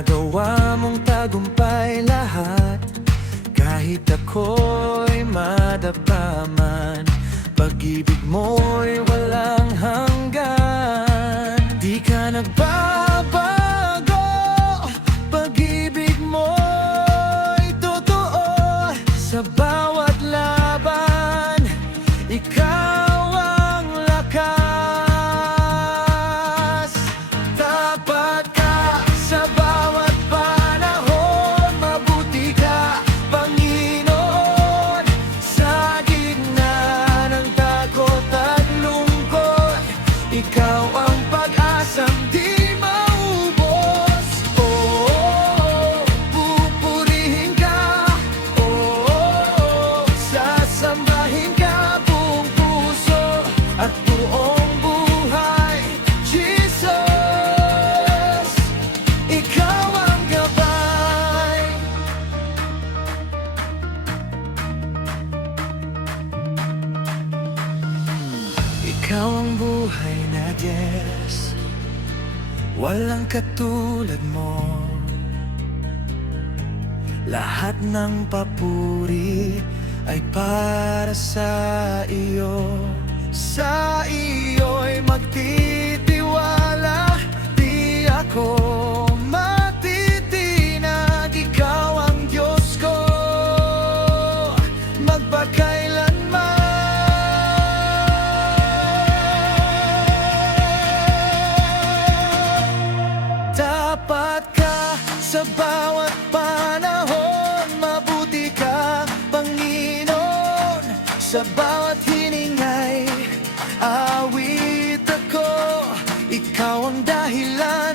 Ginagawa mong tagumpay lahat, kahit ako'y madapa man. Pag-ibig mo'y walang hanggan, di ka nagbabago. Pag-ibig mo'y totoo, sa bawat laban ikaw ang lakas. Tapat ka sa bawat panahon, mabuti ka, Panginoon. Sa gitna ng takot at lungkot, ikaw ang pag-asang di maubos. Oh, pupurihin ka, oh, sasambahin ka buong puso at buong buhay. Jesus, ikaw ang gabay. Ikaw ang buhay na Diyos, walang katulad mo. Lahat ng papuri ay para sa iyo. Sa iyo'y magtitiwala, di ako matitinag. Ikaw ang Diyos ko, magpakailanman. Tapat ka sa bawat panahon, mabuti ka, Panginoon. Sa bawat hiningay, awit ako, ikaw ang dahilan